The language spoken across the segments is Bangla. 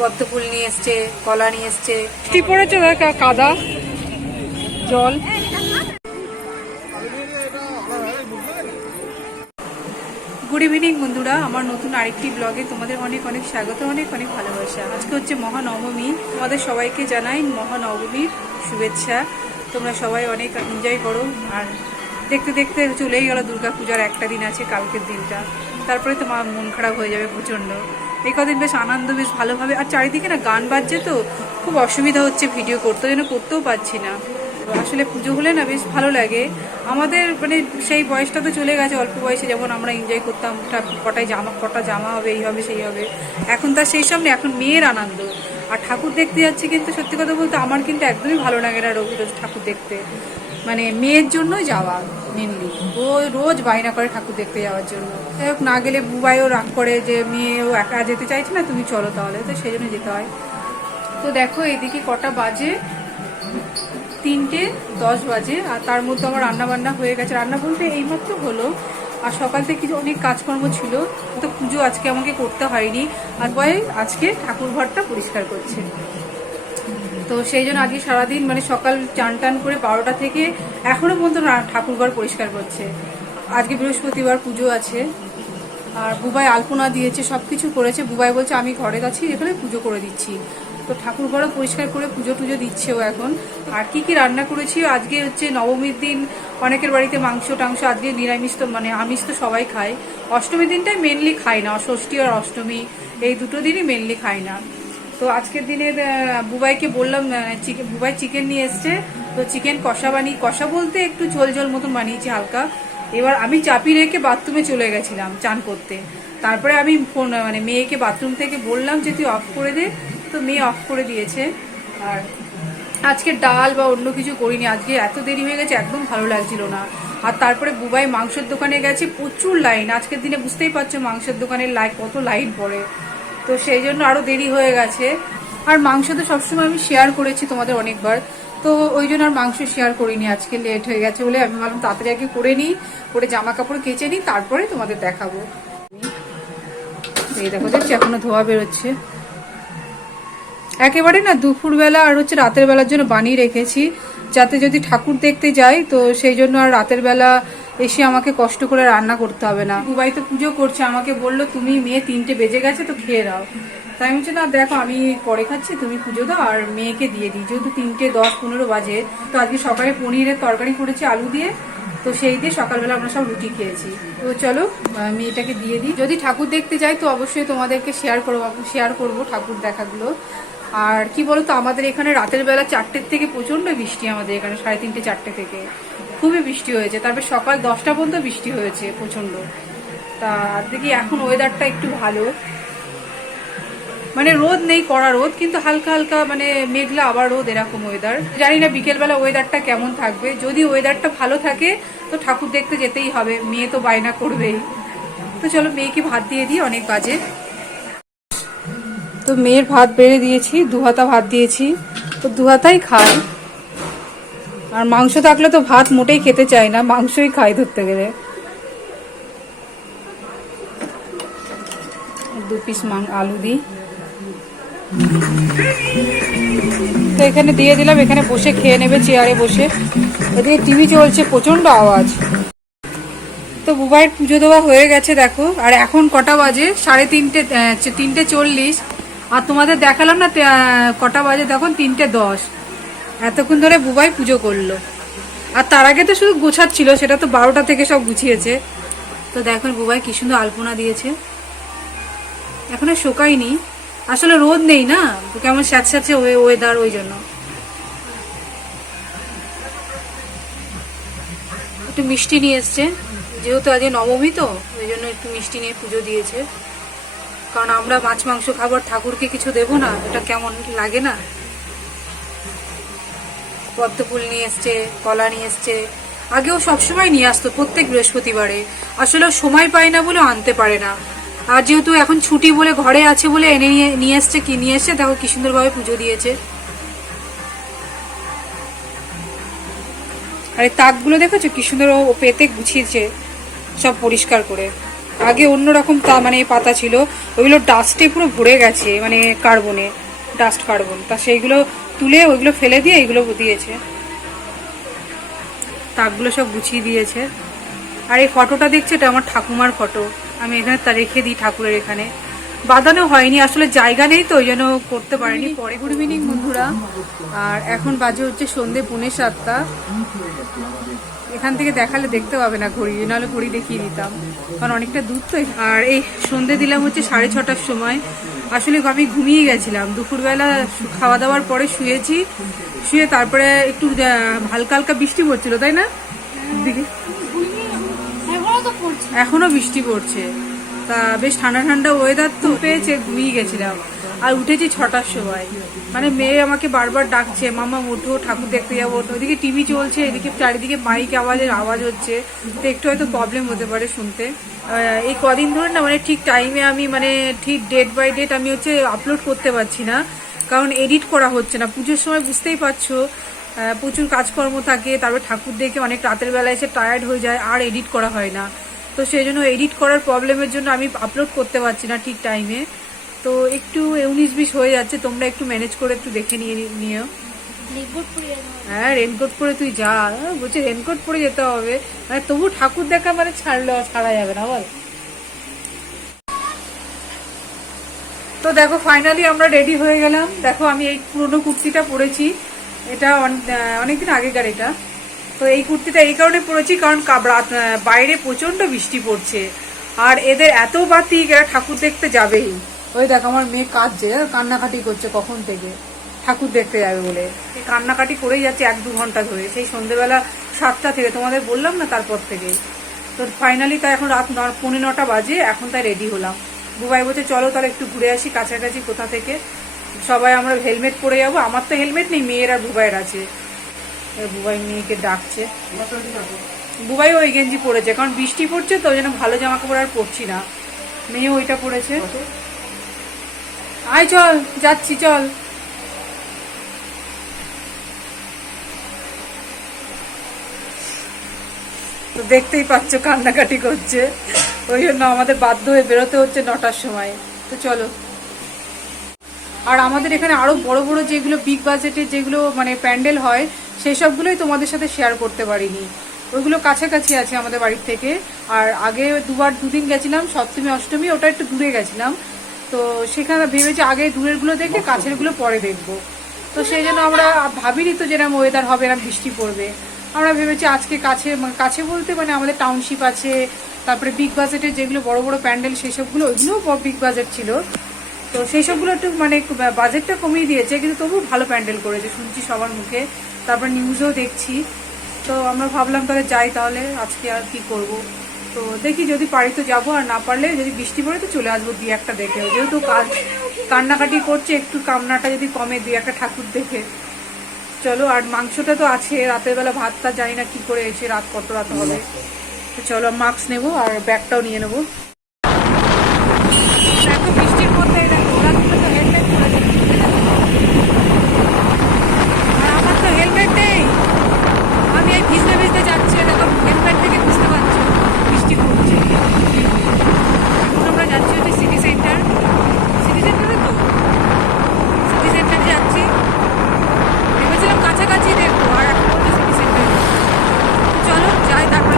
পদ্ম ফুল নিয়ে এসছে, কলা নিয়ে এসছে। বৃষ্টি পড়েছে, কাদা জল। গুড ইভিনিং বন্ধুরা, আমার নতুন আরেকটি ব্লগে তোমাদের অনেক অনেক স্বাগত, অনেক অনেক ভালোবাসা। আজকে হচ্ছে মহানবমী, তোমাদের সবাইকে জানাই মহানবমীর শুভেচ্ছা। তোমরা সবাই অনেক এনজয় করো। আর দেখতে দেখতে চলেই গেল দুর্গাপূজার একটা দিন আছে, কালকের দিনটা। তারপরে তো মন খারাপ হয়ে যাবে প্রচণ্ড। এই কদিন বেশ আনন্দ, বেশ ভালোভাবে। আর চারিদিকে না গান বাজছে, তো খুব অসুবিধা হচ্ছে ভিডিও করতে, যেন করতেও পারছি না। আসলে পুজো হলে না বেশ ভালো লাগে। আমাদের মানে সেই বয়সটা তো চলে গেছে, অল্প বয়সে যেমন আমরা এনজয় করতাম, কটা জামা হবে, এই হবে সেই হবে। এখন তার সেই সব নেই, এখন মেয়ের আনন্দ। আর ঠাকুর দেখতে যাচ্ছি, কিন্তু সত্যি কথা বলতে আমার কিন্তু একদমই ভালো লাগে না রোজ রোজ ঠাকুর দেখতে। মানে মেয়ের জন্যই যাওয়া মেনলি, ও রোজ বায়না করে ঠাকুর দেখতে যাওয়ার জন্য। যাই হোক, না গেলে বুবাইও রাগ করে যে মেয়েও একা যেতে চাইছে না, তুমি চলো তাহলে, তো সেই জন্য যেতে হয়। তো দেখো এইদিকে কটা বাজে, 3:10 বাজে। আর তার মধ্যে আমার রান্না বান্না হয়ে গেছে। রান্না বলতে এইমাত্র হলো। আর সকাল থেকে কিছু অনেক কাজকর্ম ছিল, তো পুজো আজকে আমাকে করতে হয়নি। আর আজকে ঠাকুর ঘরটা পরিষ্কার করছে, তো সেই জন্য আজকে সারাদিন মানে সকাল চান টান করে 12টা থেকে এখনো পর্যন্ত ঠাকুর ঘর পরিষ্কার করছে। আজকে বৃহস্পতিবার, পুজো আছে। আর বুবাই আলপনা দিয়েছে, সব কিছু করেছে। বুবাই বলছে আমি ঘরে আছি, এখানে পুজো করে দিচ্ছি। তো ঠাকুর ঘরও পরিষ্কার করে পুজো টুজো দিচ্ছেও এখন। আর কি কি রান্না করেছি আজকে, হচ্ছে নবমীর দিন অনেকের বাড়িতে মাংস টাংস, আজকে নিরামিষ, তো মানে আমিষ তো সবাই খায়। অষ্টমীর দিনটাই মেনলি খায় না, ষষ্ঠী আর অষ্টমী এই দুটো দিনই মেনলি খায় না। তো আজকের দিনে বুবাইকে বললাম, বুবাই চিকেন নিয়ে এসছে, তো চিকেন কষা কষা বলতে একটু ঝোল ঝোল মতন বানিয়েছি হালকা। এবার আমি চাপি রেখে বাথরুমে চলে গেছিলাম চান করতে। তারপরে আমি মানে মেয়েকে বাথরুম থেকে বললাম যে তুই অফ করে দে, তো মেয়ে অফ করে দিয়েছে। আর আজকে ডাল বা অন্য কিছু করিনি, আজকে এত দেরি হয়ে গেছে, একদম ভালো লাগছিল না। আর তারপরে বুবাই মাংসের দোকানে গেছে, প্রচুর লাইন। আজকের দিনে বুঝতেই পারছো মাংসের দোকানের কত লাইন পড়ে, তো সেই জন্য আরো দেরি হয়ে গেছে। আর মাংস তো সবসময় আমি শেয়ার করেছি তোমাদের অনেকবার, তো ওই জন্য আর মাংস শেয়ার করিনি। আজকে লেট হয়ে গেছে বলে আমি ভাবলাম তাড়াতাড়ি আগে করে নিই, করে জামা কাপড় কেচে নিই, তারপরে তোমাদের দেখাবো। এই দেখো, দেখছি এখনো ধোয়া বেরোচ্ছে। একেবারে না দুপুরবেলা আর হচ্ছে রাতের বেলার জন্য বানিয়ে রেখেছি, যাতে যদি ঠাকুর দেখতে যাই তো সেই জন্য আর রাতের বেলা এসে আমাকে কষ্ট করে রান্না করতে হবে না। বুবাই তো পুজো করছে, আমাকে বললো তুমি মেয়ে 3টে বেজে গেছে, তো খেয়ে দাও। তাই আমি বলছি না, দেখো আমি পরে খাচ্ছি, তুমি পুজো দাও আর মেয়েকে দিয়ে দিই। যেহেতু 3:10-15 বাজে, তো আজকে সকালে পনিরের তরকারি করেছি আলু দিয়ে, তো সেই দিয়ে সকালবেলা আমরা সব রুটি খেয়েছি। তো চলো মেয়েটাকে দিয়ে দিই। যদি ঠাকুর দেখতে যাই তো অবশ্যই তোমাদেরকে শেয়ার করবো ঠাকুর দেখাগুলো। আর কি বলতো, আমাদের এখানে রাতের বেলা 4টের থেকে প্রচন্ড বৃষ্টি, আমাদের এখানে 3:30-4টে থেকে খুবই বৃষ্টি হয়েছে। তারপর সকাল 10টা পর্যন্ত বৃষ্টি হয়েছে প্রচন্ড। তা দেখি এখন ওয়েদারটা একটু ভালো, মানে রোদ নেই, কড়া রোদ, কিন্তু হালকা হালকা মানে মেঘলা আবার রোদ, এরকম ওয়েদার। জানি না বিকেলবেলা ওয়েদারটা কেমন থাকবে। যদি ওয়েদারটা ভালো থাকে তো ঠাকুর দেখতে যেতেই হবে, মেয়ে তো বায়না করবেই। তো চলো মেয়েকে ভাত দিয়ে দিই, অনেক বাজে। তো মেয়ের ভাত বেড়ে দিয়েছি, 2 হাতা ভাত দিয়েছি, তো 2 হাতাই খায়। আর মাংস থাকলে তো ভাত মোটেই খেতে চায় না, মাংসই খায় ধরতে গেলে। 2 পিস আলু দিই, তো এখানে দিয়ে দিলাম। এখানে বসে খেয়ে নেবে চেয়ারে বসে। এদিকে টিভি চলছে, প্রচন্ড আওয়াজ। তো বুবাইয়ের পুজো দেওয়া হয়ে গেছে দেখো। আর এখন কটা বাজে, 3:40। আর তোমাদের দেখালাম না কটা বাজে, তখন 3:10। এতক্ষণ ধরে বুবাই পুজো করলো। আর তার আগে তো শুধু গোছাচ্ছিল, সেটা তো 12টা থেকে সব গুছিয়েছে। তো দেখো বুবাই কি সুন্দর আলপনা দিয়েছে, এখনো শোকায়নি। আসলে রোদ নেই না, কেমন স্যাঁতস্যাঁতে ওয়েদার, ওই জন্য। একটু মিষ্টি নিয়ে এসছে, যেহেতু আজকে নবমী, তো ওই জন্য একটু মিষ্টি নিয়ে পুজো দিয়েছে। কারণ আমরা মাছ মাংস খাবার, ঠাকুরকে কিছু দেবো না, এটা কেমন লাগে না। পদ্ম ফুল নিয়ে এসছে, কলা নিয়ে এসছে। আগেও সবসময় নিয়ে আসতো প্রত্যেক বৃহস্পতিবারে, আসলে সময় পায় না বলে আনতে পারে না। আর যেহেতু এখন ছুটি বলে ঘরে আছে বলে এনে নিয়ে এসছে। কি নিয়ে এসছে দেখো, কি সুন্দরভাবে পুজো দিয়েছে। আর এই তাকগুলো দেখেছো কি সুন্দর ও পেতে গুছিয়েছে সব পরিষ্কার করে। আগে অন্যরকম তা মানে পাতা ছিল, ওইগুলো ডাস্টে পুরো ভরে গেছে, মানে কার্বনে, ডাস্ট কার্বন। তা সেইগুলো তুলে ওইগুলো ফেলে দিয়ে এইগুলো দিয়েছে, তাকগুলো সব গুছিয়ে দিয়েছে। আর এই ফটোটা দেখছে, এটা আমার ঠাকুমার ফটো, আমি এখানে তা রেখে দিই ঠাকুরের এখানে। বাঁধানো হয়নি, আসলে জায়গা নেই তো ওই জন্য করতে পারিনি পরে। গুড ইভিনিং বন্ধুরা, আর এখন বাজে হচ্ছে সন্ধ্যে 6:45। এখান থেকে দেখালে দেখতে পাবে না ঘড়ি, নাহলে ঘড়ি দেখিয়ে দিতাম, কারণ অনেকটা দূর তো। আর এই সন্ধ্যে দিলাম হচ্ছে 6:30টার সময়। আসলে আমি ঘুমিয়ে গেছিলাম দুপুরবেলা, খাওয়া দাওয়ার পরে শুয়েছি, শুয়ে তারপরে একটু হালকা হালকা বৃষ্টি পড়ছিল, তাই না? দিকে এখনো বৃষ্টি পড়ছে, তা বেশ ঠান্ডা ঠান্ডা ওয়েদার তো পেয়েছে, ঘুমিয়ে গেছিলাম। আর উঠেছি 6টার সময়, মানে মেয়ে আমাকে বারবার ডাকছে, মামা ওঠো ঠাকুর দেখতে যাবো। ওইদিকে টিভি চলছে, এদিকে চারিদিকে মাইক আওয়াজ হচ্ছে, তো একটু হয়তো প্রবলেম হতে পারে শুনতে। এই কদিন ধরে না মানে ঠিক টাইমে আমি মানে ঠিক ডেট বাই ডেট আমি হচ্ছে আপলোড করতে পারছি না, কারণ এডিট করা হচ্ছে না। পুজোর সময় বুঝতেই পারছো প্রচুর কাজকর্ম থাকে, তারপর ঠাকুর দেখে অনেক রাতের বেলা এসে টায়ার্ড হয়ে যায়, আর এডিট করা হয় না। তো সেই জন্য এডিট করার প্রবলেমের জন্য আমি আপলোড করতে পারছি না ঠিক টাইমে। তো একটু 19-20 হয়ে যাচ্ছে, তোমরা একটু ম্যানেজ করে একটু দেখে নিও। হ্যাঁ, রেনকোট পরে তুই যা, বলছি রেনকোট পরে যেতে হবে, মানে তবু ঠাকুর দেখা মানে ছাড়া যাবে না বল। তো দেখো ফাইনালি আমরা রেডি হয়ে গেলাম। দেখো আমি এই পুরোনো কুর্তিটা পরেছি, এটা অনেকদিন আগেকার এটা। তো এই কুর্তিটা এই কারণে পরেছি কারণ বাইরে প্রচন্ড বৃষ্টি পড়ছে, আর এদের এত বাতিক, এরা ঠাকুর দেখতে যাবেই। ওই দেখো আমার মেয়ে কাঁদছে, কান্নাকাটি করছে কখন থেকে ঠাকুর দেখতে যাবে বলে। এই কান্নাকাটি করেই যাচ্ছে 1-2 ঘন্টা ধরে, সেই সন্ধ্যেবেলা 7টা থেকে, তোমাদের বললাম না, তারপর থেকে। তো ফাইনালি তাই এখন রাত 9:45 বাজে, এখন তাই রেডি হলাম। বুবাই বলছে চলো তাহলে একটু ঘুরে আসি কাছাকাছি কোথা থেকে। সবাই আমরা হেলমেট পরে যাবো, আমার তো হেলমেট নেই, মেয়ের আর বুবাইয়ের আছে। বুবাই মেয়েকে ডাকছে, বুবাই ওই গেঞ্জি পরেছে, কারণ বৃষ্টি পড়ছে তো ওই জন্য ভালো জামা কাপড় আর পরছি না। মেয়ে ওইটা পরেছে। আয় চল, যাচ্ছি চল। তো দেখতেই পাচ্ছ কান্নাকাটি করছে, ওই জন্য আমাদের বাধ্য হয়ে বেরোতে হচ্ছে 9টার সময়। তো চলো। আর আমাদের এখানে আরো বড় বড় যেগুলো বিগ বাজেটের যেগুলো মানে প্যান্ডেল হয়, সেই সবগুলোই তোমাদের সাথে শেয়ার করতে পারিনি, ওইগুলো কাছাকাছি আছে আমাদের বাড়ির থেকে। আর আগে 2 দিন গেছিলাম, সপ্তমী অষ্টমী, ওটা একটু দূরে গেছিলাম। তো সেখানে ভেবেছি আগে দূরেরগুলো দেখে কাছেরগুলো পরে দেখবো। তো সেই জন্য আমরা ভাবিনি তো যেরকম ওয়েদার হবে, এরকম বৃষ্টি পড়বে। আমরা ভেবেছি আজকে কাছে বলতে মানে আমাদের টাউনশিপ আছে, তারপরে বিগ বাজেটের যেগুলো বড় বড় প্যান্ডেল সেই সবগুলো, ওইগুলোও বিগ বাজেট ছিল। তো সেই সবগুলো একটু মানে বাজেটটা কমিয়ে দিয়েছে, কিন্তু তবু ভালো প্যান্ডেল করেছে শুনছি সবার মুখে, তারপর নিউজেও দেখছি। তো আমরা ভাবলাম তাহলে যাই, তাহলে আজকে আর কি করব। তো দেখি যদি পারি তো যাবো, আর না পারলে যদি বৃষ্টি পড়ে তো চলে আসবো 2-1টা দেখে, যেহেতু কান্নাকাটি করছে, একটু কান্নাটা যদি কমে 2-1টা ঠাকুর দেখে। চলো, আর মাংসটা তো আছে, রাতের বেলা ভাতটা জানি না কি করে এসে কত রাত হবে। তো চলো মাস্ক নেবো আর ব্যাগটাও নিয়ে নেবো। এত বৃষ্টির মধ্যে হেলমেট পরেছে, আর আমার তো হেলমেট নেই, আমি এই ভিজতে ভিজতে যাচ্ছি। দেখো হেলমেট থেকে বুঝতে পারছো বৃষ্টি পড়ছে। এখন আমরা যাচ্ছি হচ্ছে সিটি সেন্টারে তো, সিটি সেন্টারে যাচ্ছি। ভেবেছিলাম কাছাকাছি দেখবো, আর এখন বলছে সিটি সেন্টারে। চলো যাই, তারপরে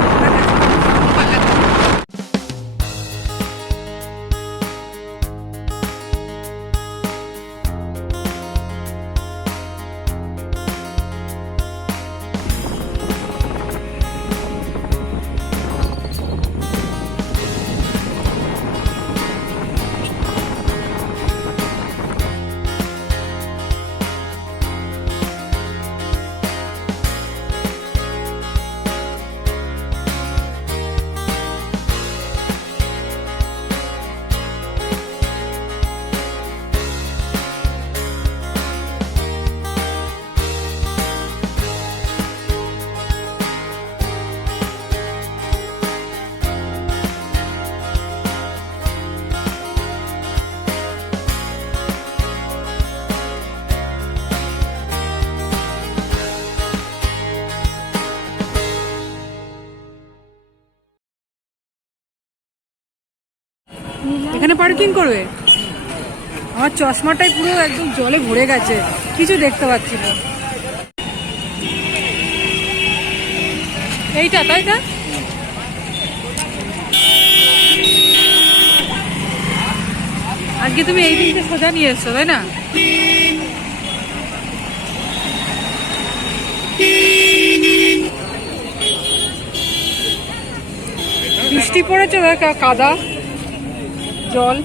পার্কিং করবে? আমার চশমাটাই পুরো একদম জলে ভরে গেছে, কিছু দেখতে পাচ্ছি না। এইটা তাই না? আজকে তুমি এই দিনটা সোজা নিয়ে এসছো তাই না? বৃষ্টি পড়েছে, কাদা জল।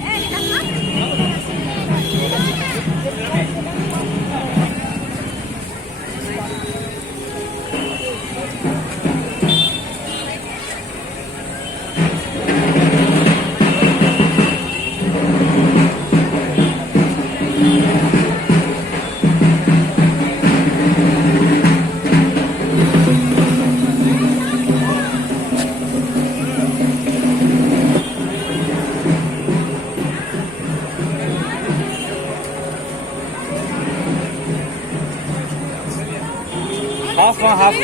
হাফ হাফ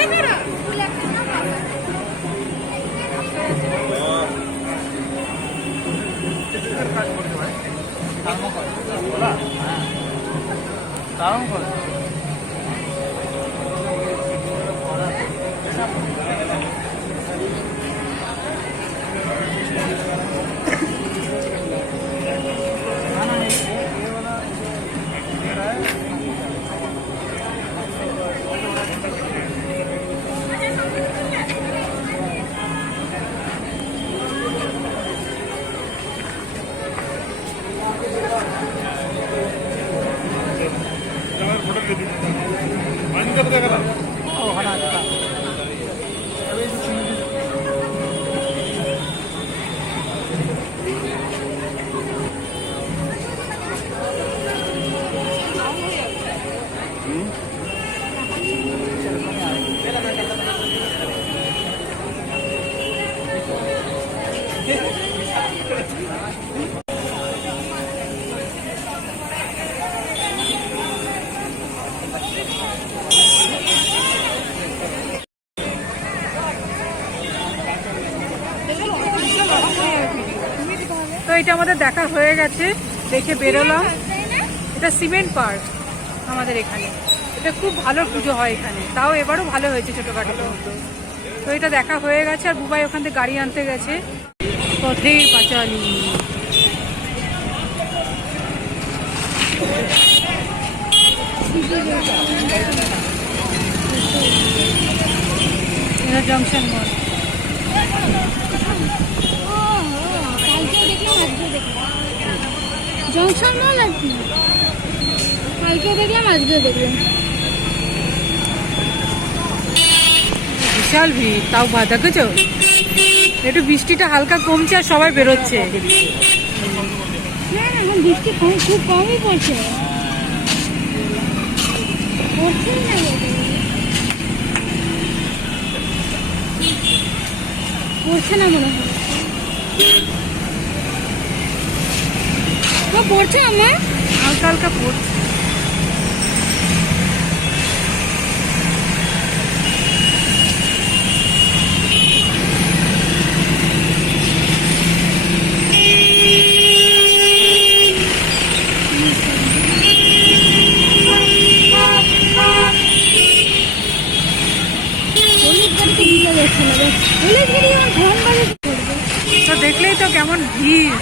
তো এটা আমাদের দেখা হয়ে গেছে, দেখে বেরোলাম। এটা সিমেন্ট পার্ক আমাদের এখানে, এটা খুব ভালো পুজো হয় এখানে, তাও এবারও ভালো হয়েছে ছোটখাটো। তো এটা দেখা হয়ে গেছে, আর বুবাই ওখান থেকে গাড়ি আনতে গেছে। Pather Panchali junction mall. Junction mall আর কি, কালকে দেখলাম আজকে দেখলাম। বিশাল ভিড়, তাও দেখেছো একটু বৃষ্টিটা হালকা কমছে আর সবাই বেরোচ্ছে। না এখন বৃষ্টি খুব কমই পড়ছে, পড়ছেই না পড়ছে না মনে হয়। পড়ছে আমার হালকা হালকা পড়ছে। তো দেখলেই তো কেমন ভিড়,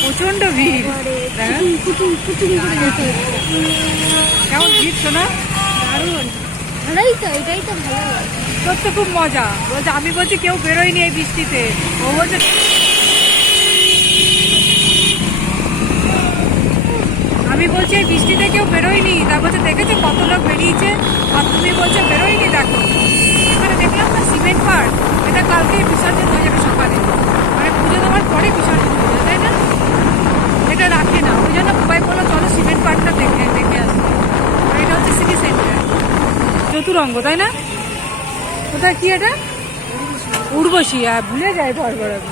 প্রচন্ড ভিড়। কেমন ভিড় শোনা, দারুণ, ভালোই তো, এটাই তো ভালো। তোর তো খুব মজা। বলছে আমি বলছি কেউ বেরোয়নি এই বৃষ্টিতে, ও বলছে আমি বলছি এই বৃষ্টিতে কেউ বেরোয়নি, তা বলছে দেখেছো কত লোক বেরিয়েছে, আর তুমি বলছো বেরোয়নি। দেখো এখানে দেখলাম না সিমেন্ট পার্ক, এটা কালকে বিসর্জন হয়ে যাবে সকালে, মানে পুজো দেওয়ার পরে বিসর্জন হয়ে যাবে, তাই না? এটা রাখে না, ওই জন্য মোবাইল বললো চলো সিমেন্ট পার্কটা দেখে আসি। এটা হচ্ছে সিটি সেন্টার চতুরঙ্গ, তাই না? কোথায় কি এটা? উর্বশী, ভুলে যাই বারবার আমি।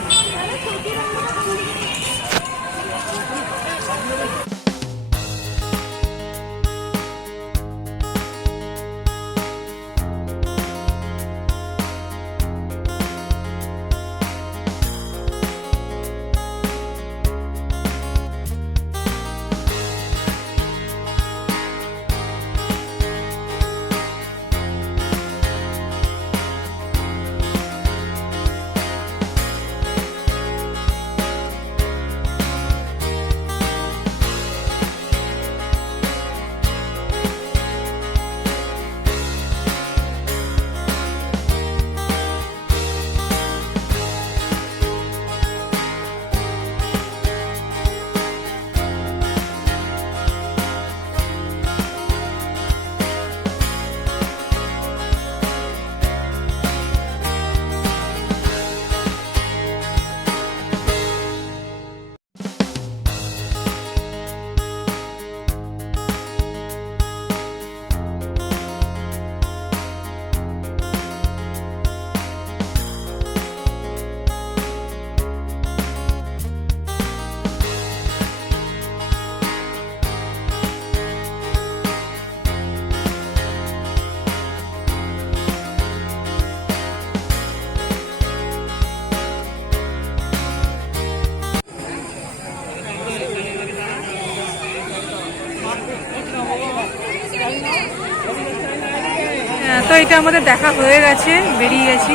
আজকে আমাদের দেখা হয়ে গেছে, বেরিয়ে গেছি।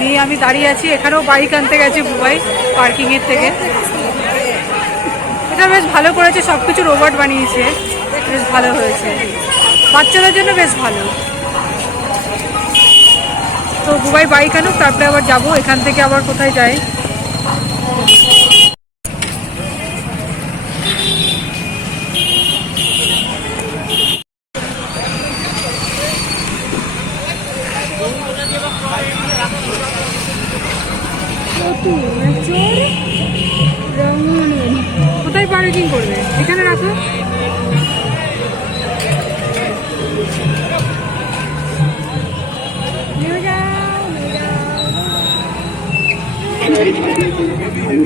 নিয়ে আমি দাঁড়িয়ে আছি, এখানেও বাইক আনতে গেছে বুবাই পার্কিংয়ের থেকে। এটা বেশ ভালো করেছে, সব কিছু রোবট বানিয়েছে, বেশ ভালো হয়েছে, বাচ্চাদের জন্য বেশ ভালো। তো বুবাই বাইক আনুক, তারপরে আবার যাব, এখান থেকে আবার কোথায় যাই। কোথায় পার্কিং করবে? এখানে রাখো।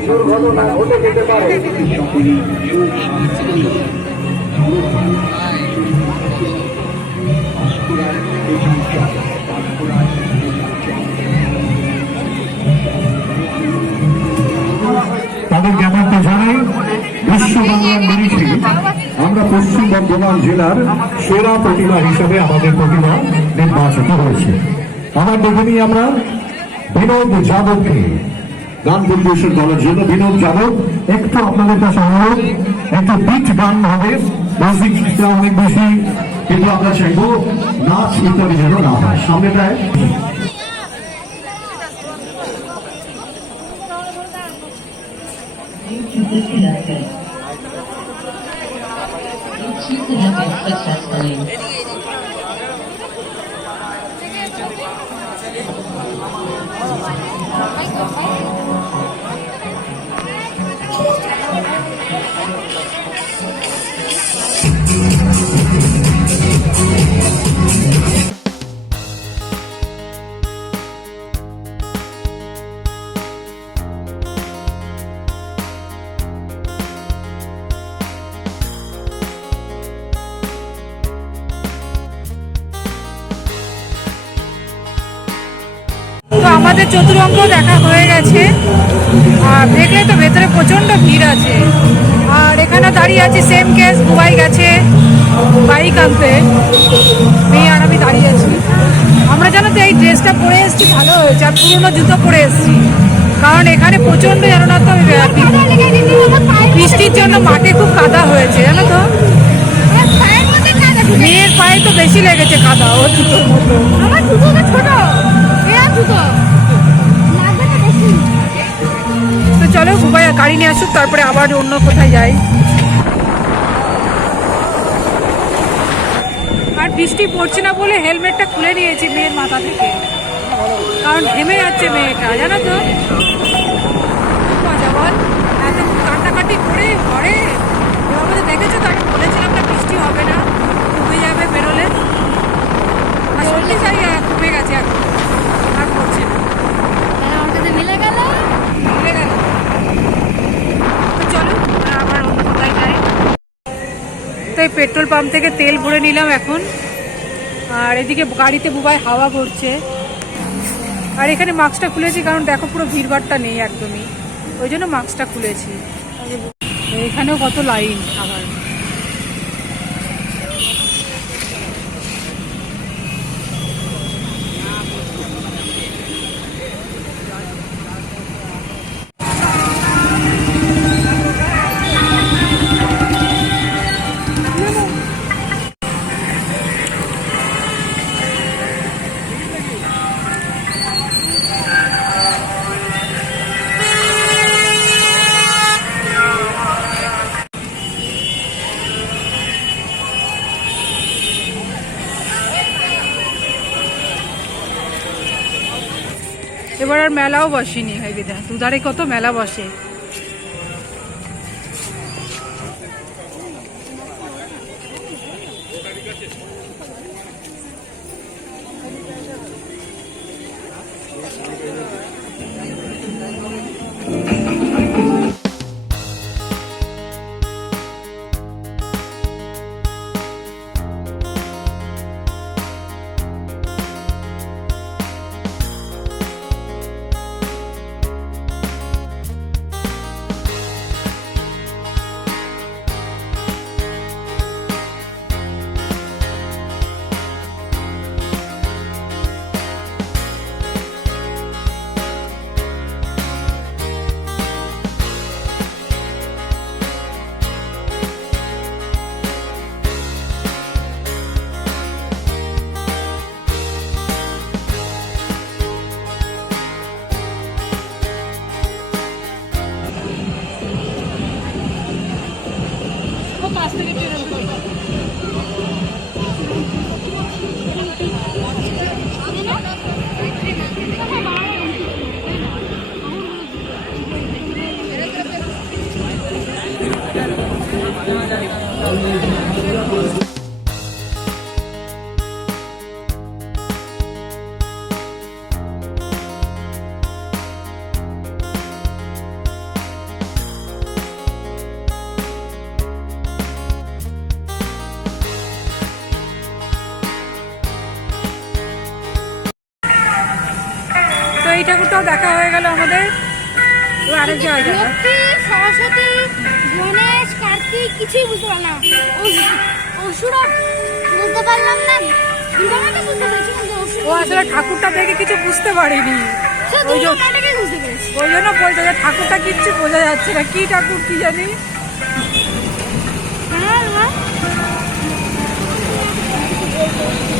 দুর্ঘটনা ঘটে যেতে পারে। তাদের জানাতে জানাই বিশ্ব বাংলার নিরিখে আমরা পশ্চিম বর্ধমান জেলার সেরা প্রতিভা হিসেবে আমাদের প্রতিভা নির্বাচিত হয়েছে। আমার দেখে নিই আমরা বিনোদ যাদবকে গান পরিবেশন করার জন্য। বিনোদ যাদব, একটু আপনাদের কাছে অনুরোধ, একটা বিট গান হবে, মিউজিকটা অনেক বেশি, কিন্তু আমরা চাইবো নাচ ইত্যাদি যেন না হয়। সামনেটায় successfully. তো আমাদের চতুরঙ্গ দেখা হয়ে গেছে, আর দেখলে তো ভেতরে প্রচণ্ড ভিড় আছে। আর এখানে দাঁড়িয়ে আছি, সেম কেস, বুবাই গেছে বাইক আনতে, মেয়ে আর আমি দাঁড়িয়ে আছি। আমরা জানো তো এই ড্রেসটা পরে এসেছি, ভালো হয়েছে, আর পুরোনো জুতো পরে এসেছি, কারণ এখানে প্রচণ্ড জানো না তো বৃষ্টির জন্য মাঠে খুব কাদা হয়েছে, জানো তো। মেয়ের পায়ে তো বেশি লেগেছে কাদা, ও জুতোর মতো। আমার জুতো ছোট, তো চলো বুবাই গাড়ি নিয়ে আসুক, তারপরে আবার অন্য কোথায় যাই। আর বৃষ্টি পড়ছে না বলে হেলমেটটা খুলে নিয়েছি মেয়ের মাথা থেকে, কারণ ঘেমে যাচ্ছে মেয়েটা, জানো তো। মজা বল, এত কান্নাকাটি করে ঘরে আমাদের দেখেছো তো, আমি বলেছিলাম না বৃষ্টি হবে না, ডুবে যাবে বেরোলে। আর সত্যি যাই কমে গেছে এখন, আর পড়ছে না। মিলে গেল। তো চলো আবার অন্য কোথায় যাই। তো এই পেট্রোল পাম্প থেকে তেল ভরে নিলাম এখন, আর এদিকে গাড়িতে বুবাই হাওয়া করছে। আর এখানে মাস্কটা খুলেছি, কারণ দেখো পুরো ভিড়ভাড়টা নেই একদমই, ওই জন্য মাস্কটা খুলেছি। এখানেও কত লাইন আবার। এবার আর মেলাও বসেনি, হাইবিদা দুধারে কত মেলা বসে। তো এই ঠাকুরটাও দেখা হয়ে গেল আমাদের। এবার আরেক জায়গায় যাবো। লক্ষ্মী, সরস্বতী, গণেশ, কার্তিক কিছুই বুঝতে পারলাম না। অসুরা বুঝতে পারলাম না। দুর্গা মাতা বুঝতে পেরেছি কিন্তু ও আসলে ঠাকুরটা দেখে কিছু বুঝতে পারিনি, ওই জন্য বুঝতে পেরেছি। বলতে যে ঠাকুরটা কিচ্ছু বোঝা যাচ্ছে না, কি ঠাকুর কি জানি। হ্যাঁ হ্যাঁ,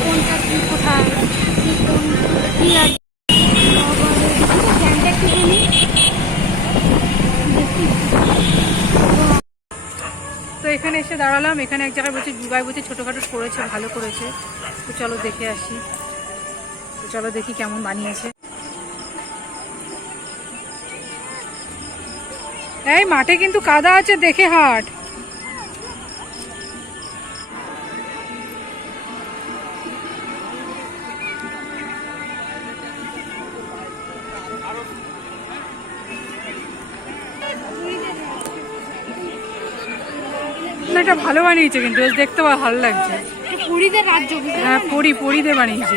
কোনটা কি কোথায় কি কোন কি আছে জ্ঞানটা একটু জানি। তো এখানে এসে দাঁড়ালাম, এখানে এক জায়গায় বসে যুগায় বসে ছোটোখাটো করেছে, ভালো করেছে। তো চলো দেখে আসি, তো চলো দেখি কেমন বানিয়েছে। এই মাঠে কিন্তু কাদা আছে, দেখে হাট। এটা ভালো বানিয়েছে কিন্তু, বেশ দেখতে ভালো লাগছে। পুরীদের রাজ্য, হ্যাঁ, পরিতে বানিয়েছে।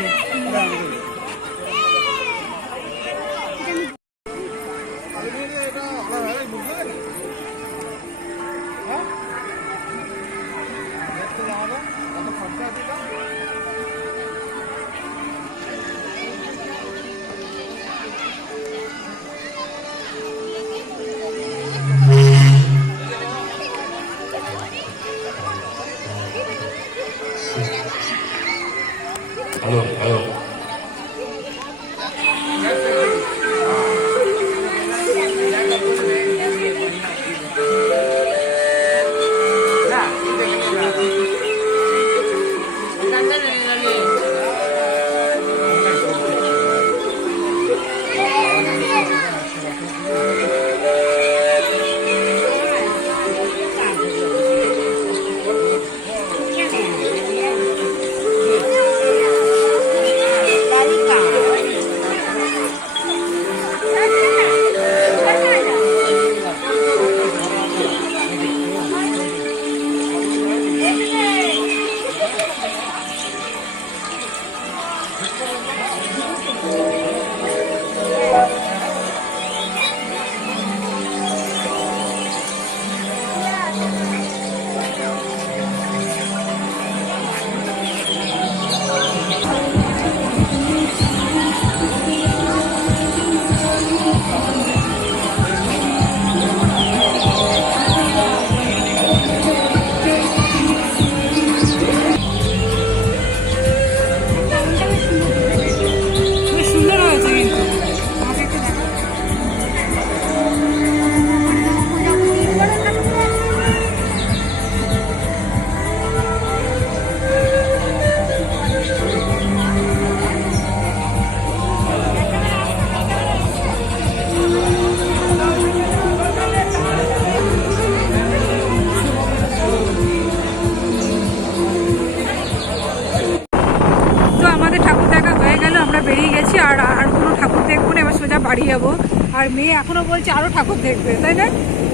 বাড়ি যাবো। আর মেয়ে এখনো বলছে আরো ঠাকুর দেখবে, তাই না?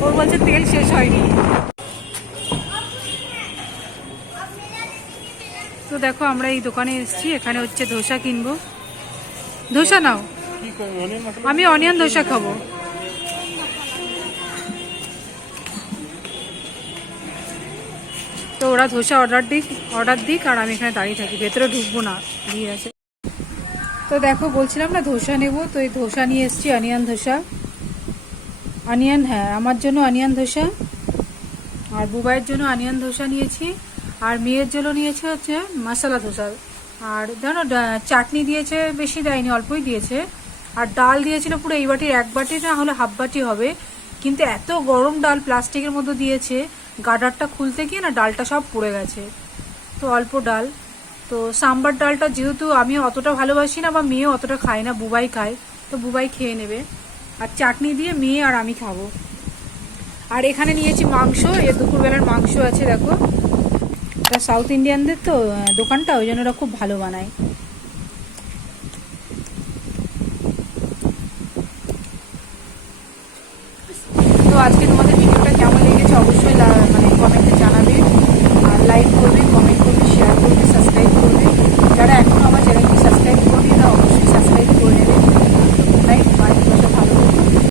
ওর বলছে তেল শেষ হয়নি। তো দেখো আমরা এই দোকানে এসেছি, এখানে হচ্ছে ধোসা কিনবো। ধোসা নাও, আমি অনিয়ন ধোসা খাবো। তো ওরা ধোসা অর্ডার দিক আর আমি এখানে দাঁড়িয়ে থাকি, ভেতরে ঢুকবো না, ভিড় আছে। তো দেখো বলছিলাম না ধোসা নেব, তো এই ধোসা নিয়ে এসেছি, অনিয়ন ধোসা। অনিয়ন, হ্যাঁ, আমার জন্য অনিয়ন ধোসা, আর বুবাইয়ের জন্য অনিয়ন ধোসা নিয়েছি, আর মেয়ের জন্য নিয়েছে হচ্ছে মশলা ধোসা। আর জানো চাটনি দিয়েছে, বেশি দেয়নি, অল্পই দিয়েছে। আর ডাল দিয়েছিল পুরো এই বাটির এক বাটি, না হলে হাফ বাটি হবে, কিন্তু এত গরম ডাল প্লাস্টিকের মধ্যে দিয়েছে, গার্ডারটা খুলতে গিয়ে না ডালটা সব পড়ে গেছে। তো অল্প ডাল, তো সাম্বার ডালটা যেহেতু আমি অতটা ভালোবাসি না বা মেয়েও অতটা খায় না, বুবাই খায়, তো বুবাই খেয়ে নেবে। আর চাটনি দিয়ে মেয়ে আর আমি খাবো। আর এখানে নিয়েছি মাংস, এর দুপুরবেলার মাংস আছে দেখো। এটা সাউথ ইন্ডিয়ানদের তো দোকানটা, ওই জন্য ওরা খুব ভালো বানায়। তো আজকে তোমাদের ভিডিওটা কেমন লেগেছে অবশ্যই মানে কমেন্টে জানাবে, আর লাইক করবে, কমেন্ট